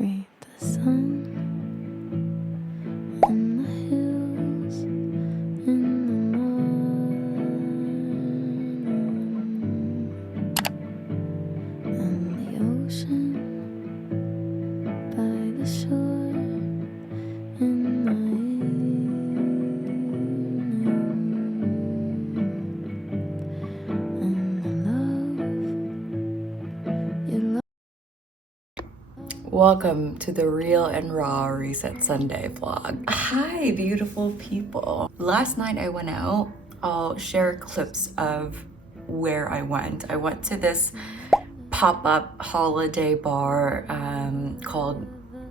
Read the sun and the hills in the morning, and the ocean by the shore in the evening, and the love you love. Welcome to the Real and Raw Reset Sunday vlog. Hi, beautiful people. Last night I went out. I'll share clips of where I went. I went to this pop-up holiday bar called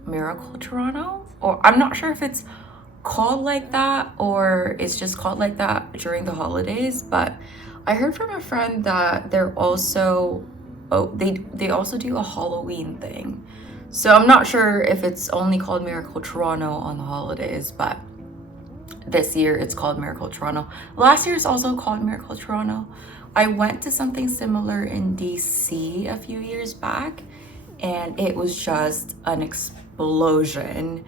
Miracle Toronto, or I'm not sure if it's called like that or it's just called like that during the holidays, but I heard from a friend that they're also they also do a Halloween thing. So I'm not sure if it's only called Miracle Toronto on the holidays, but this year it's called Miracle Toronto. Last year it's also called Miracle Toronto. I went to something similar in DC a few years back, and it was just an explosion.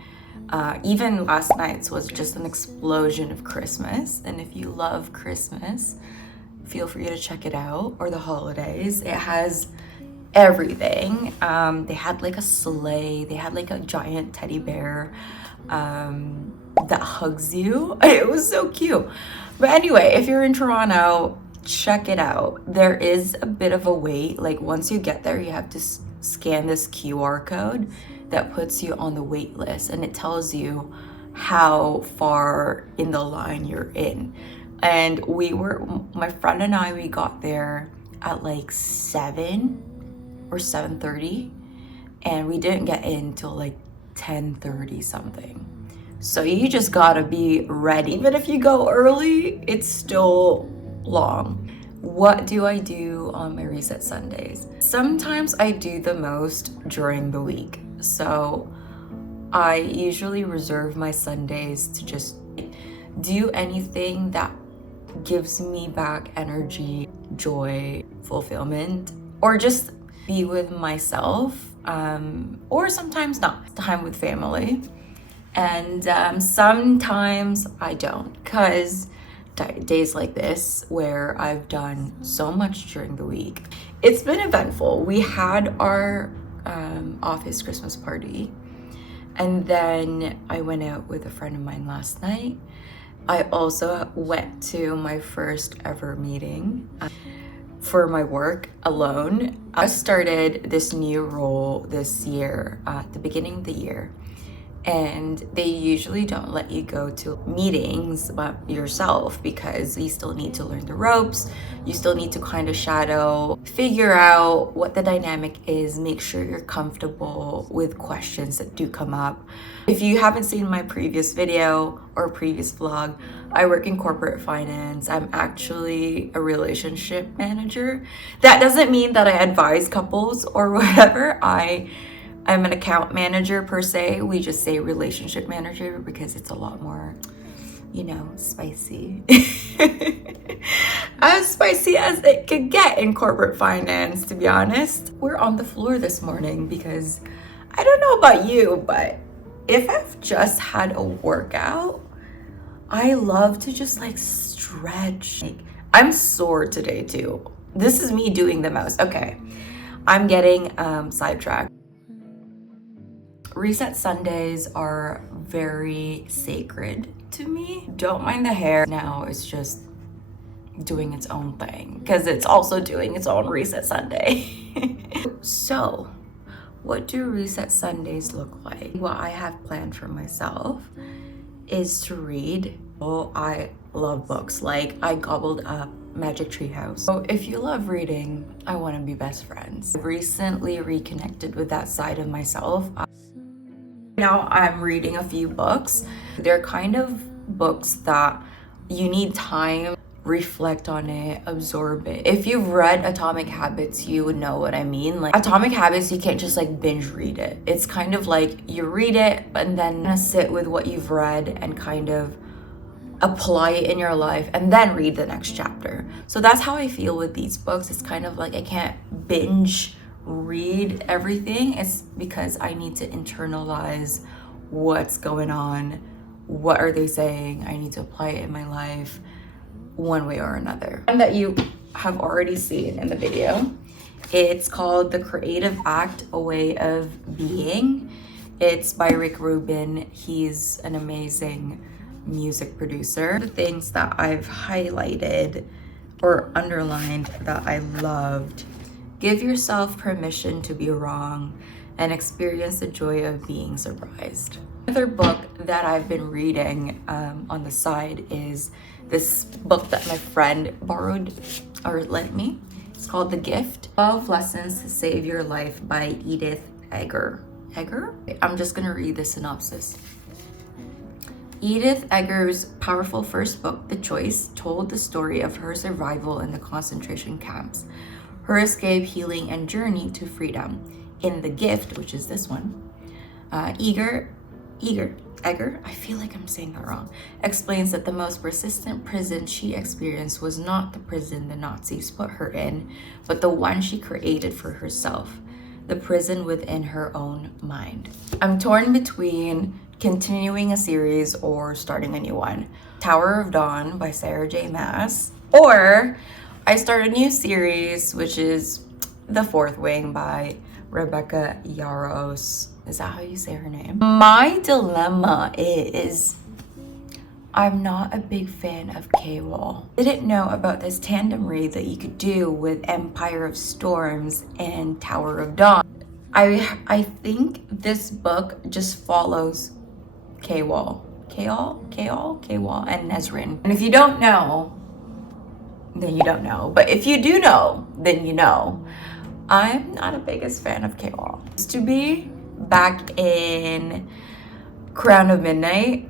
Even last night's was just an explosion of Christmas. And if you love Christmas, feel free to check it out, or the holidays. It has everything. They had like a sleigh, they had like a giant teddy bear that hugs you. It was so cute. But anyway, if you're in Toronto, check it out. There is a bit of a wait. Like once you get there, you have to scan this QR code that puts you on the wait list, and it tells you how far in the line you're in. And my friend and I, we got there at like 7 or 7:30, and we didn't get in till like 10:30 something. So you just gotta be ready. Even if you go early, it's still long. What do I do on my Reset Sundays? Sometimes I do the most during the week. So I usually reserve my Sundays to just do anything that gives me back energy, joy, fulfillment, or just be with myself, or sometimes not, time with family. And sometimes I don't, because days like this where I've done so much during the week, it's been eventful. We had our office Christmas party, and then I went out with a friend of mine last night. I also went to my first ever meeting for my work alone. I started this new role this year at the beginning of the year, and they usually don't let you go to meetings by yourself because you still need to learn the ropes. You still need to kind of shadow, figure out what the dynamic is, make sure you're comfortable with questions that do come up. If you haven't seen my previous video or previous vlog, I work in corporate finance. I'm actually a relationship manager. That doesn't mean that I advise couples or whatever. I'm an account manager per se. We just say relationship manager because it's a lot more, spicy. As spicy as it could get in corporate finance, to be honest. We're on the floor this morning because I don't know about you, but if I've just had a workout, I love to just like stretch. I'm sore today too. This is me doing the most. Okay, I'm getting sidetracked. Reset Sundays are very sacred to me. Don't mind the hair. Now it's just doing its own thing because it's also doing its own Reset Sunday. So, what do Reset Sundays look like? What I have planned for myself is to read. Oh, I love books. Like, I gobbled up Magic Tree House. So if you love reading, I want to be best friends. I've recently reconnected with that side of myself. Now I'm reading a few books. They're kind of books that you need time, reflect on it, absorb it. If you've read Atomic Habits, you would know what I mean. Like Atomic Habits, you can't just like binge read it. It's kind of like you read it and then sit with what you've read and kind of apply it in your life and then read the next chapter. So that's how I feel with these books. It's kind of like I can't binge read everything, it's because I need to internalize what's going on, what are they saying. I need to apply it in my life one way or another. One that you have already seen in the video, it's called The Creative Act, A Way of Being. It's by Rick Rubin. He's an amazing music producer. The things that I've highlighted or underlined that I loved: give yourself permission to be wrong and experience the joy of being surprised. Another book that I've been reading on the side is this book that my friend borrowed or lent me. It's called The Gift: 12 Lessons to Save Your Life by Edith Eger. I'm just gonna read the synopsis. Edith Eger's powerful first book, The Choice, told the story of her survival in the concentration camps, her escape, healing, and journey to freedom. In The Gift, which is this one, Eger, I feel like I'm saying that wrong, explains that the most persistent prison she experienced was not the prison the Nazis put her in, but the one she created for herself, the prison within her own mind. I'm torn between continuing a series or starting a new one. Tower of Dawn by Sarah J. Maas, or I start a new series, which is The Fourth Wing by Rebecca Yarros. Is that how you say her name? My dilemma is I'm not a big fan of K-Wall. Didn't know about this tandem read that you could do with Empire of Storms and Tower of Dawn. I think this book just follows K-Wall, and Nesrin. And if you don't know, then you don't know. But if you do know, then you know. I'm not a biggest fan of K-Wall. Used to be back in Crown of Midnight.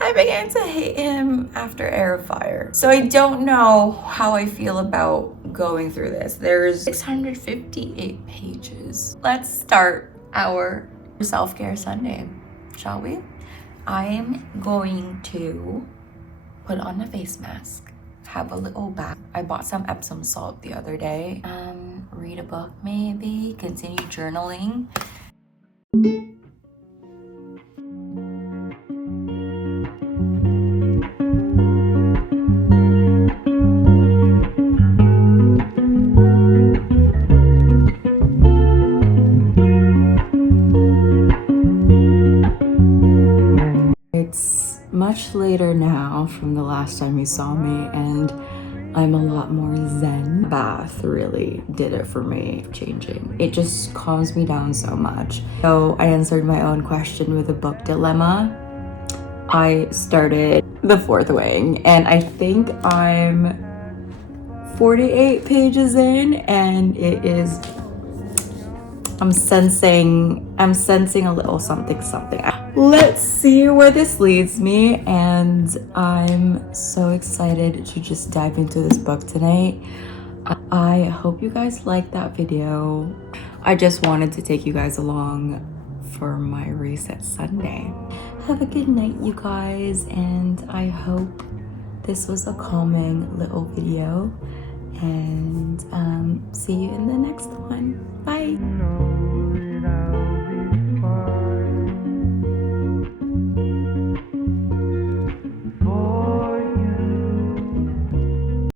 I began to hate him after Heir of Fire. So I don't know how I feel about going through this. There's 658 pages. Let's start our self-care Sunday, shall we? I'm going to put on a face mask, have a little bath. I bought some Epsom salt the other day. Read a book maybe, continue journaling. It's much later now from the last time you saw me, and I'm a lot more zen. Bath really did it for me, changing. It just calms me down so much. So I answered my own question with a book dilemma. I started The Fourth Wing, and I think I'm 48 pages in, and it is, I'm sensing a little something. Let's see where this leads me, and I'm so excited to just dive into this book tonight. I hope you guys liked that video. I just wanted to take you guys along for my Reset Sunday. Have a good night, you guys, and I hope this was a calming little video, and see you in the next one. Bye.